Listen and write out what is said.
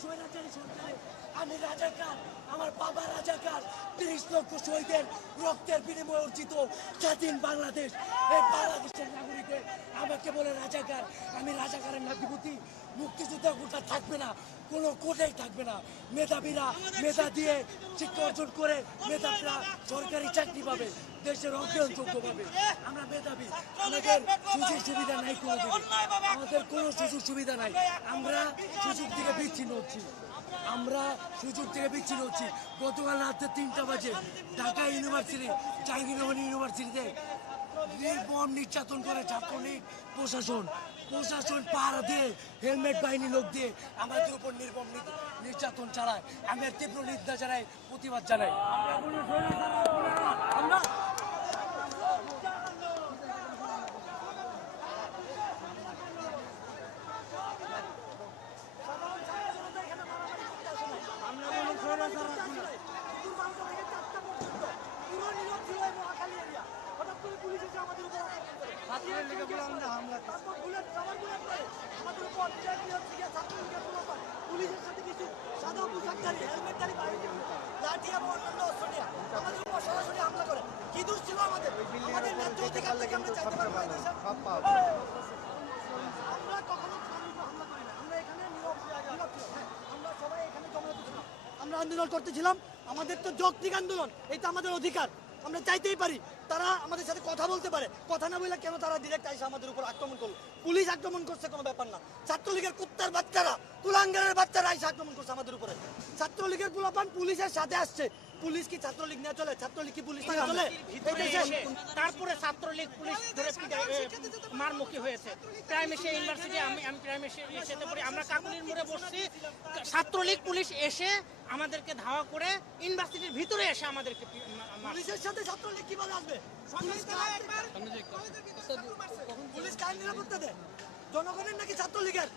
স্বৈরাচারী সরকারে আমি রাজাকার, আমার বাবা রাজাকার। তিরিশ লক্ষ শহীদের রক্তের বিনিময়ে অর্জিত স্বাধীন বাংলাদেশ। এই বাংলাদেশের নাগরিকের আমাকে বলে রাজাকার, আমি রাজাকারের নাতিপতি মুক্তিযোদ্ধা কোটা থাকবে না, কোনো কোটাই থাকবে না। মেধাবীরা মেধা দিয়ে শিক্ষা অর্জন করে মেধাবীরা সরকারি চাকরি পাবে, দেশের অধ্যয়ন যোগ্য পাবে। আমরা মেধাবী, আমাদের সুযোগ সুবিধা নাই কোনো আমাদের কোনো সুযোগ সুবিধা নাই। আমরা সুযোগ থেকে বিচ্ছিন্ন হচ্ছি। আমরা সুযোগ থেকে বিচ্ছিন্ন হচ্ছি। গতকাল রাত্রে তিনটা বাজে ঢাকা ইউনিভার্সিটি জাহাঙ্গীরনগর ইউনিভার্সিটিতে নির্মম নির্যাতন করে ছাত্রলীগ প্রশাসন। প্রশাসন পাহারা দিয়ে, হেলমেট বাহিনী লোক দিয়ে আমাদের উপর নির্মম নির্যাতন চালায়। আমি এর তীব্র নিন্দা জানাই, প্রতিবাদ জানাই আমরা পুলিশের সাথে কিছু সাদা পোশাকধারী হেলমেটধারী বাহিনী লাঠি এবং অন্যান্য অস্ত্র নিয়ে। আমাদের উপর সরাসরি হামলা করে। কি দোষ ছিল আমাদের? আমাদের ন্যায্য অধিকার থেকে আমরা চাইতে পারব না এই দেশে? আমরা কখনো হামলা করি না। আমরা এখানে নীরব নীরব ছিলাম হ্যাঁ, আমরা সবাই এখানে জমায়েত ছিলাম। আমরা আন্দোলন করতেছিলাম। আমাদের তো যৌক্তিক আন্দোলন। এটা আমাদের অধিকার। আমরা চাইতেই পারি তারা আমাদের সাথে কথা বলতে পারে। কথা না বললে কেন তারা ডিরেক্ট আইসা আমাদের উপর আক্রমণ করল পুলিশ আক্রমণ করছে কোনো ব্যাপার না। ছাত্রলীগের কুত্তার বাচ্চারা, কুলাঙ্গারের বাচ্চারা আইসা আক্রমণ করছে আমাদের উপরে। ছাত্রলীগের পোলাপান পুলিশের সাথে আসছে। পুলিশ কি ছাত্রলীগ নিয়ে চলে? ছাত্রলীগ কি পুলিশ নিয়ে চলে? তারপরে ছাত্রলীগ পুলিশ ধরে মারমুখী হয়েছে। প্রাইম এসে ইউনিভার্সিটি আমি আমি প্রাইম এসে এসেতে পড়ি। আমরা কাকুলির মোড়ে বসছি। ছাত্রলীগ পুলিশ এসে আমাদেরকে ধাওয়া করে ইউনিভার্সিটির ভিতরে এসে আমাদেরকে। পুলিশের সাথে ছাত্রলীগ কীভাবে আসবে? পুলিশ কার- পুলিশ কার নিরাপত্তা দেয়? জনগণের নাকি ছাত্রলীগের?